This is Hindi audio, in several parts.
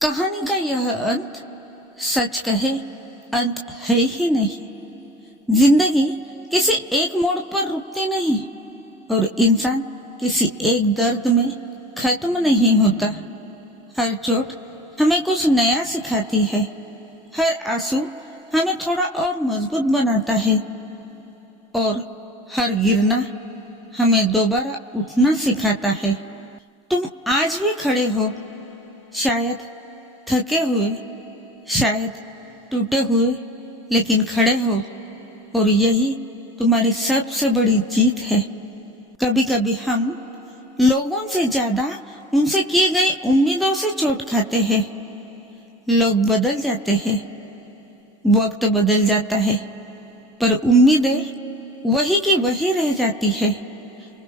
कहानी का यह अंत सच कहे अंत है ही नहीं। जिंदगी किसी एक मोड़ पर रुकती नहीं और इंसान किसी एक दर्द में खत्म नहीं होता। हर चोट हमें कुछ नया सिखाती है, हर आंसू हमें थोड़ा और मजबूत बनाता है और हर गिरना हमें दोबारा उठना सिखाता है। तुम आज भी खड़े हो, शायद थके हुए, शायद टूटे हुए, लेकिन खड़े हो और यही तुम्हारी सबसे बड़ी जीत है। कभी कभी हम लोगों से ज्यादा उनसे की गई उम्मीदों से चोट खाते हैं। लोग बदल जाते हैं, वक्त बदल जाता है, पर उम्मीदें वही की वही रह जाती है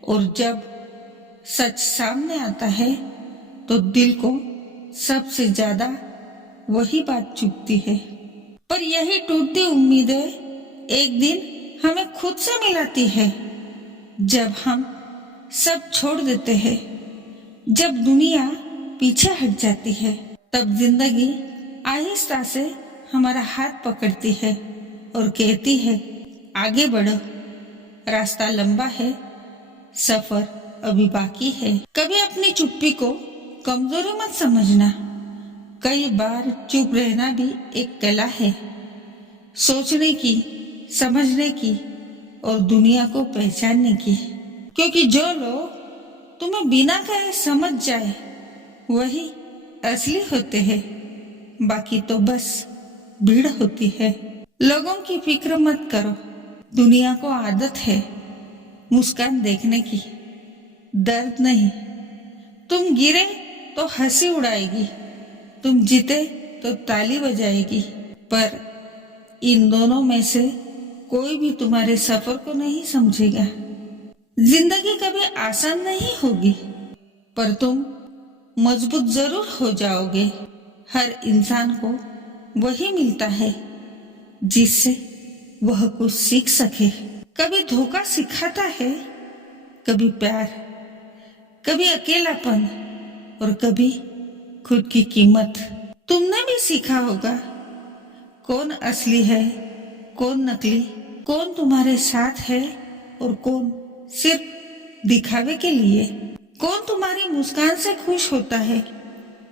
और जब सच सामने आता है तो दिल को सबसे ज्यादा वही बात चुभती है। पर यही टूटती उम्मीदें एक दिन हमें खुद से मिलाती है। जब हम सब छोड़ देते हैं, जब दुनिया पीछे हट जाती है, तब जिंदगी आहिस्ता से हमारा हाथ पकड़ती है और कहती है, आगे बढ़ो, रास्ता लंबा है, सफर अभी बाकी है। कभी अपनी चुप्पी को कमजोरी मत समझना। कई बार चुप रहना भी एक कला है, सोचने की, समझने की और दुनिया को पहचानने की। क्योंकि जो लोग तुम्हें बिना कहे समझ जाए वही असली होते हैं, बाकी तो बस भीड़ होती है। लोगों की फिक्र मत करो, दुनिया को आदत है मुस्कान देखने की, दर्द नहीं। तुम गिरे तो हंसी उड़ाएगी, तुम जीते तो ताली बजाएगी, पर इन दोनों में से कोई भी तुम्हारे सफर को नहीं समझेगा। जिंदगी कभी आसान नहीं होगी, पर तुम मजबूत जरूर हो जाओगे। हर इंसान को वही मिलता है जिससे वह कुछ सीख सके। कभी धोखा सिखाता है, कभी प्यार, कभी अकेलापन और कभी खुद की कीमत। तुमने भी सीखा होगा कौन असली है, कौन नकली, कौन तुम्हारे साथ है और कौन सिर्फ दिखावे के लिए, कौन तुम्हारी मुस्कान से खुश होता है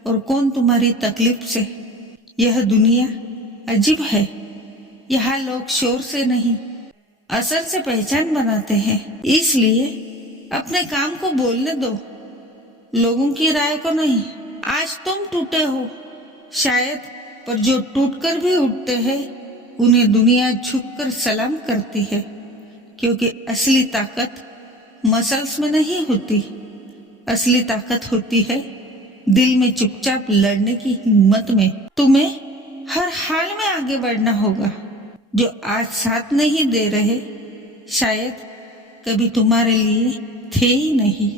और कौन तुम्हारी तकलीफ से। यह दुनिया अजीब है, यहाँ लोग शोर से नहीं असर से पहचान बनाते हैं। इसलिए अपने काम को बोलने दो, लोगों की राय को नहीं। आज तुम टूटे हो शायद, पर जो टूटकर भी उठते हैं उन्हें दुनिया झुककर सलाम करती है। क्योंकि असली ताकत मसल्स में नहीं होती, असली ताकत होती है दिल में चुपचाप लड़ने की हिम्मत में। तुम्हें हर हाल में आगे बढ़ना होगा। जो आज साथ नहीं दे रहे शायद कभी तुम्हारे लिए थे ही नहीं,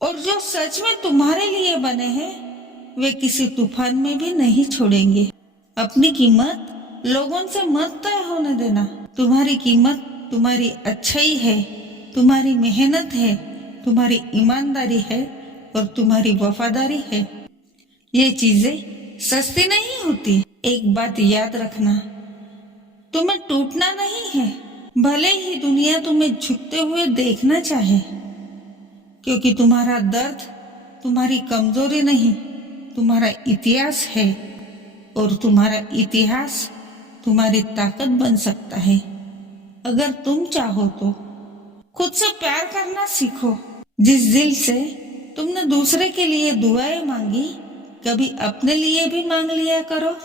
और जो सच में तुम्हारे लिए बने हैं वे किसी तूफान में भी नहीं छोड़ेंगे। अपनी कीमत लोगों से मत तय होने देना। तुम्हारी कीमत तुम्हारी अच्छाई है, तुम्हारी मेहनत है, तुम्हारी ईमानदारी है और तुम्हारी वफादारी है। ये चीजें सस्ती नहीं होती। एक बात याद रखना, तुम्हें टूटना नहीं है, भले ही दुनिया तुम्हें झुकते हुए देखना चाहे। क्योंकि तुम्हारा दर्द तुम्हारी कमजोरी नहीं, तुम्हारा इतिहास है और तुम्हारा इतिहास तुम्हारी ताकत बन सकता है अगर तुम चाहो तो। खुद से प्यार करना सीखो। जिस दिल से तुमने दूसरे के लिए दुआएं मांगी, कभी अपने लिए भी मांग लिया करो।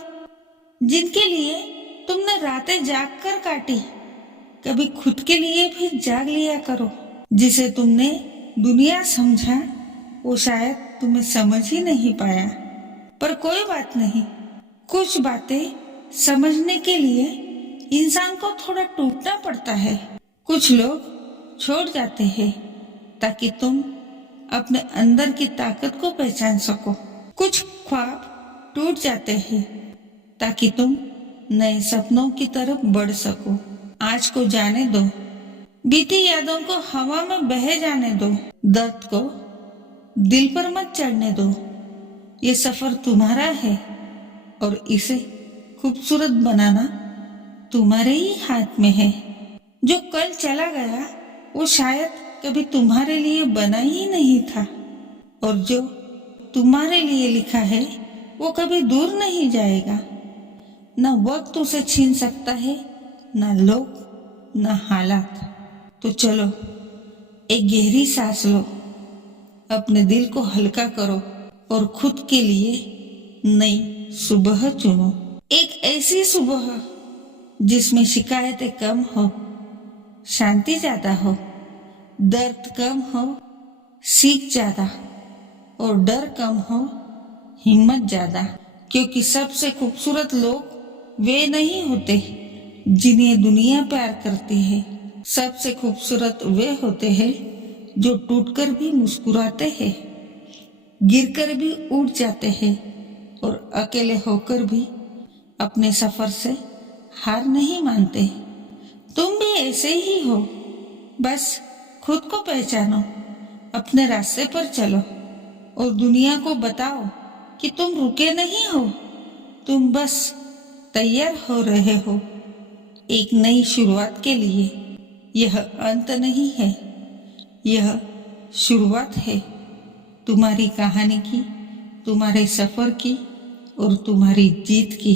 जिनके लिए तुमने रातें जाग कर काटी, कभी खुद के लिए भी जाग लिया करो। जिसे तुमने दुनिया समझा वो शायद तुम्हें समझ ही नहीं पाया, पर कोई बात नहीं। कुछ बातें समझने के लिए इंसान को थोड़ा टूटना पड़ता है। कुछ लोग छोड़ जाते हैं ताकि तुम अपने अंदर की ताकत को पहचान सको। कुछ ख्वाब टूट जाते हैं ताकि तुम नए सपनों की तरफ बढ़ सको। आज को जाने दो, बीती यादों को हवा में बहे जाने दो, दर्द को दिल पर मत चढ़ने दो। ये सफर तुम्हारा है और इसे खूबसूरत बनाना तुम्हारे ही हाथ में है। जो कल चला गया वो शायद कभी तुम्हारे लिए बना ही नहीं था, और जो तुम्हारे लिए लिखा है वो कभी दूर नहीं जाएगा। न वक्त उसे छीन सकता है, न लोग, न हालात। तो चलो एक गहरी सांस लो, अपने दिल को हल्का करो और खुद के लिए नई सुबह चुनो। एक ऐसी सुबह जिसमें शिकायतें कम हो, शांति ज्यादा हो, दर्द कम हो, सीख ज्यादा, और डर कम हो, हिम्मत ज्यादा। क्योंकि सबसे खूबसूरत लोग वे नहीं होते जिन्हें दुनिया प्यार करती है। सबसे खूबसूरत वे होते हैं जो टूटकर भी मुस्कुराते हैं, गिरकर भी उठ जाते हैं, और अकेले होकर भी अपने सफर से हार नहीं मानते। तुम भी ऐसे ही हो, बस खुद को पहचानो, अपने रास्ते पर चलो और दुनिया को बताओ कि तुम रुके नहीं हो, तुम बस तैयार हो रहे हो एक नई शुरुआत के लिए। यह अंत नहीं है, यह शुरुआत है तुम्हारी कहानी की, तुम्हारे सफर की और तुम्हारी जीत की।